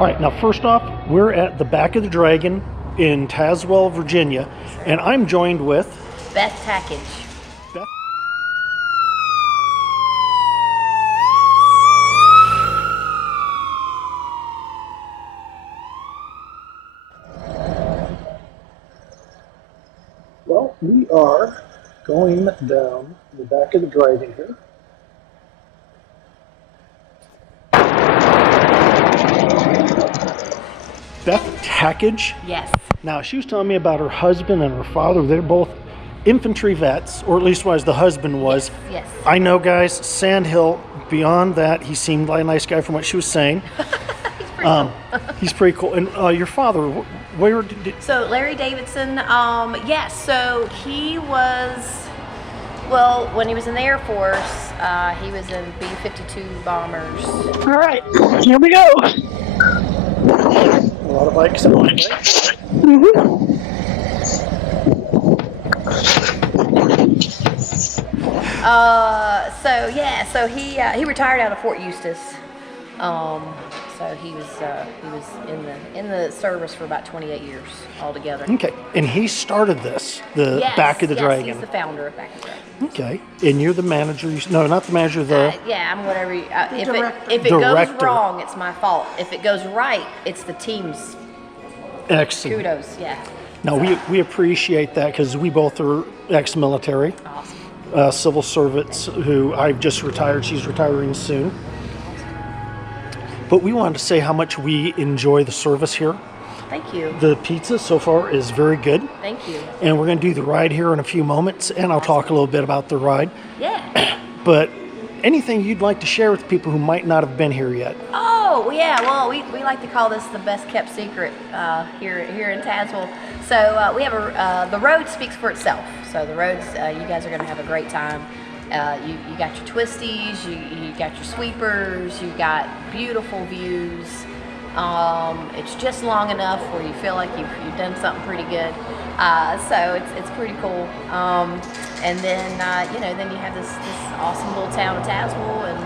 All right, now first off, we're at the Back of the Dragon in Tazewell, Virginia, and I'm joined with Beth Tackage. Beth. Well, we are going down the Back of the Dragon here. Beth Tackage. Yes. Now, she was telling me about her husband and her father. They're both infantry vets, or at least was the husband was. Yes. I know, guys, Sandhill, beyond that, he seemed like a nice guy from what she was saying. He's pretty cool. And your father, where did... So, Larry Davidson, yes, so he was, well, when he was in the Air Force, he was in B-52 bombers. All right, here we go. A lot of bikes on the way. So he retired out of Fort Eustis. So he was in the service for about 28 years altogether. Okay, and he started this, the Back of the Dragon. Yes, he's the founder of Back of the Dragon. Okay, and you're the manager. No, not the manager. Yeah, I'm whatever. If it Director. goes wrong, it's my fault. If it goes right, it's the team's. Excellent. Kudos, yeah. No, we appreciate that because we both are ex-military. Awesome. Civil servants who I've just retired. She's retiring soon. But we wanted to say how much we enjoy the service here. Thank you. The pizza so far is very good. Thank you. And we're going to do the ride here in a few moments, and I'll talk a little bit about the ride. Yeah. But anything you'd like to share with people who might not have been here yet? Oh, yeah. Well, we like to call this the best kept secret here in Tazewell. So we have the road speaks for itself. So the roads, you guys are going to have a great time. You got your twisties, you got your sweepers, you got beautiful views. It's just long enough where you feel like you've done something pretty good. So it's pretty cool. And then then you have this awesome little town of Tazewell, and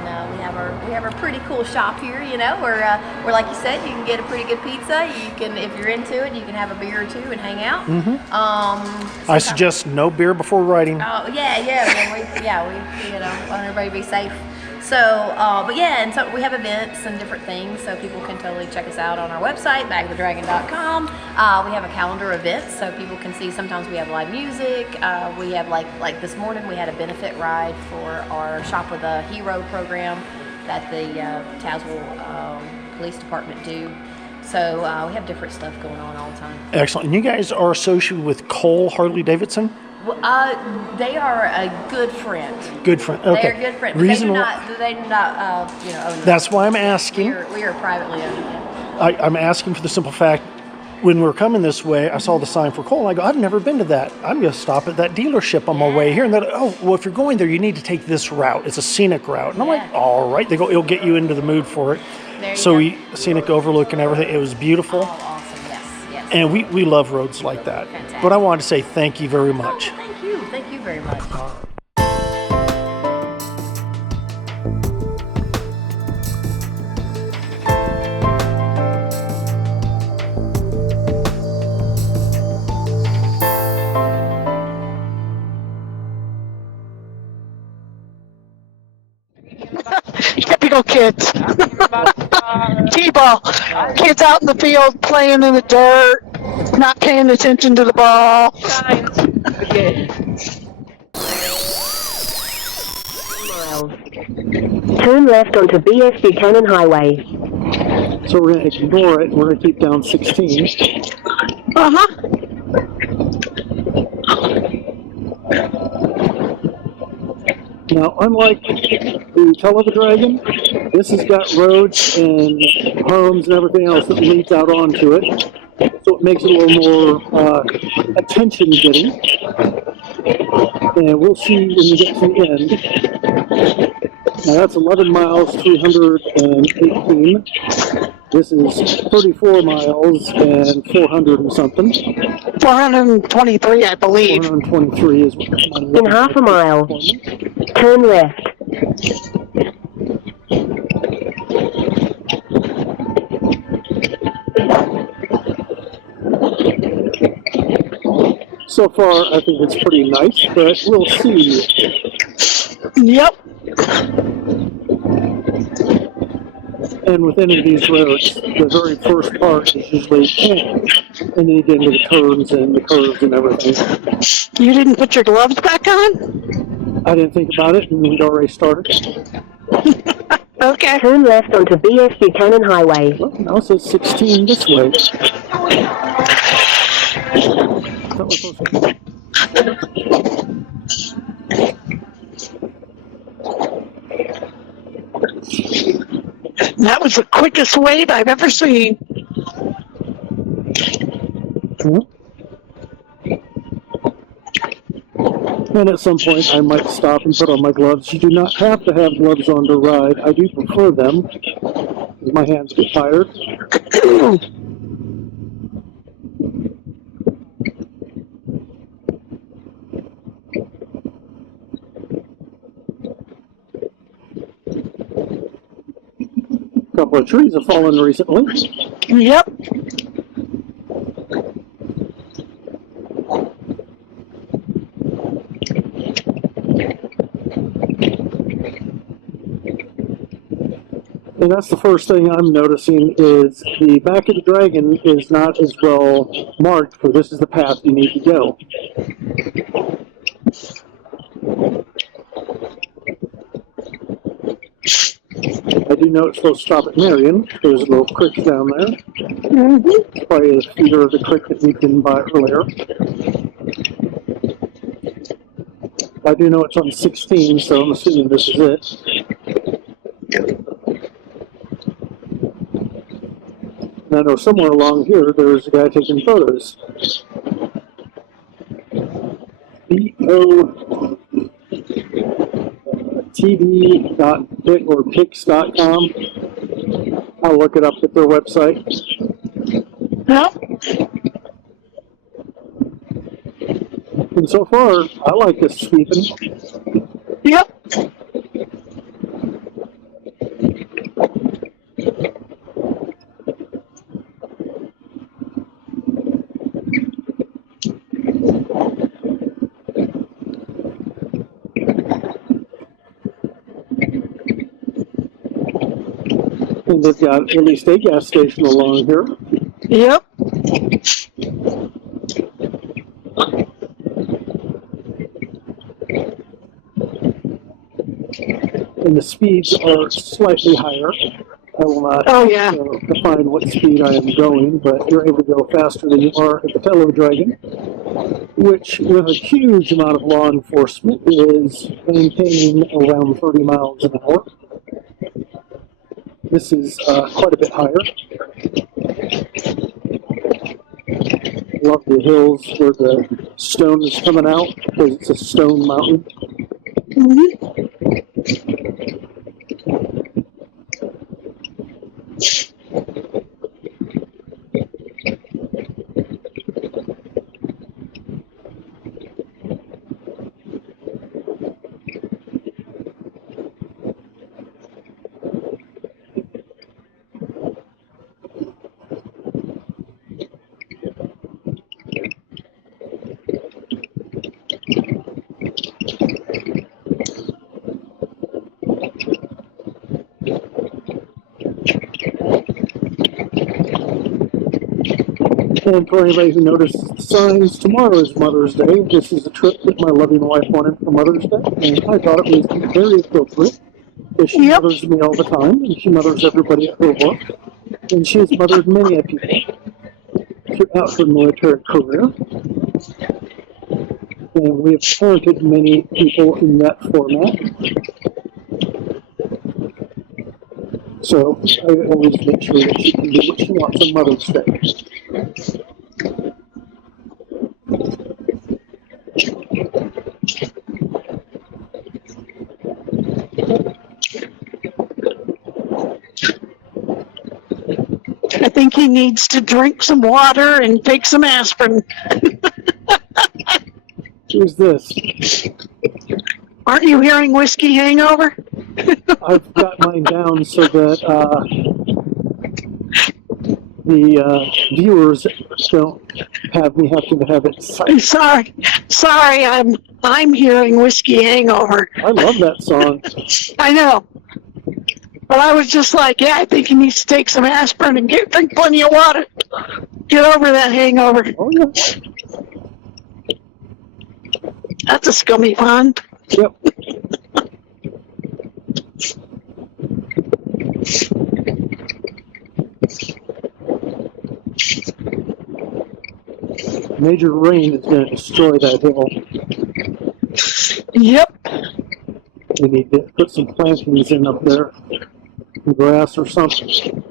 we have our pretty cool shop here. Where like you said, you can get a pretty good pizza. You can, if you're into it, you can have a beer or two and hang out. Mm-hmm. I suggest no beer before riding. Oh yeah. We want everybody to be safe. So, and so we have events and different things, so people can totally check us out on our website, backofthedragon.com. We have a calendar of events, so people can see. Sometimes we have live music. We have like this morning we had a benefit ride for our Shop with a Hero program that the Tazewell Police Department do. So we have different stuff going on all the time. Excellent. And you guys are associated with Cole Harley Davidson? They are a good friend. Good friend. Okay. They're a good friend. They do not own them. That's why I'm asking. We are privately owned. I'm asking for the simple fact, when we were coming this way, I saw the sign for Cole, and I go, I've never been to that. I'm going to stop at that dealership on my way here. And they're like, oh, well, if you're going there, you need to take this route. It's a scenic route. And I'm like, all right. They go, it'll get you into the mood for it. Scenic overlook and everything. It was beautiful. Oh, awesome. Yes. And we love roads like that. Fantastic. But I wanted to say thank you very much. Oh, thank you very much. Typical kids. T-ball. Kids out in the field playing in the dirt, not paying attention to the ball. Turn left onto B.S. Buchanan Highway. So we're going to ignore it. We're going to keep down 16. Uh-huh. Now, unlike the Tail of the Dragon, this has got roads and homes and everything else that leads out onto it. So it makes it a little more attention-getting. And we'll see when we get to the end. Now that's 11 miles, 318. This is 34 miles and 400 and something. 423, I believe. 423 is in half a mile. Turn left. So far, I think it's pretty nice, but we'll see. Yep. And with any of these roads, the very first part is usually and then you get into the turns and the curves and everything. You didn't put your gloves back on? I didn't think about it, and we'd already started. Okay. Turn left onto BS Buchanan Highway. Well, now it says 16 this way. Thought we're supposed to- That was the quickest wave I've ever seen. And at some point, I might stop and put on my gloves. You do not have to have gloves on to ride. I do prefer them, because my hands get tired. A couple of trees have fallen recently. Yep. And that's the first thing I'm noticing is the back of the Dragon is not as well marked, for this is the path you need to go. I do know it's supposed to stop at Marion. There's a little creek down there. It's probably the feeder of the creek that we've been by earlier. I do know it's on 16, so I'm assuming this is it. And I know somewhere along here there's a guy taking photos. BOTD.pic or pics.com. I'll look it up at their website. Yep. And so far, I like this sweeping. Yep. And they've got at least a gas station along here. Yep. And the speeds are slightly higher. I will not define what speed I am going, but you're able to go faster than you are at the tail of a Dragon, which, with a huge amount of law enforcement, is maintaining around 30 miles an hour. This is quite a bit higher. Love the hills where the stone is coming out, because it's a stone mountain. And for anybody who notices the signs, tomorrow is Mother's Day. This is a trip that my loving wife wanted for Mother's Day, and I thought it was very appropriate, because she mothers me all the time, and she mothers everybody at her work, and she has mothered many people throughout her military career. And we have parented many people in that format. So I always make sure that she can do what she wants on Mother's Day. I think he needs to drink some water and take some aspirin. Who's this? Aren't you hearing whiskey hangover? I've got mine down so that the viewers Don't have me have to have it. I'm sorry, I'm hearing Whiskey Hangover. I love that song. I know. But I was just like, yeah, I think he needs to take some aspirin and drink plenty of water. Get over that hangover. Oh, yeah. That's a scummy pond. Yep. Major rain is going to destroy that hill. Yep. We need to put some plantings in up there, grass or something.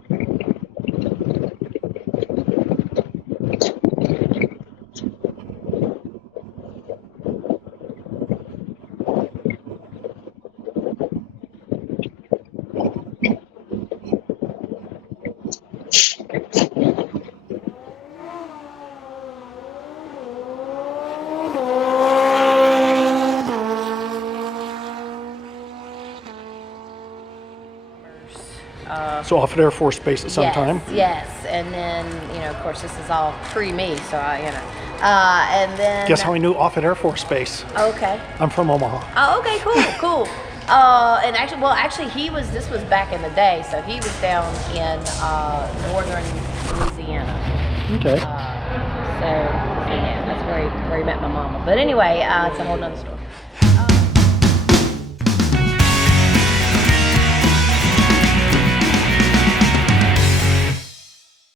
So off at Air Force Base at some time. Yes, and then of course, this is all pre-me, so and then. Guess how I knew off at Air Force Base? Okay. I'm from Omaha. Oh, okay, cool. And actually, this was back in the day, so he was down in northern Louisiana. Okay. So yeah, that's where he met my mama. But anyway, it's a whole nother story.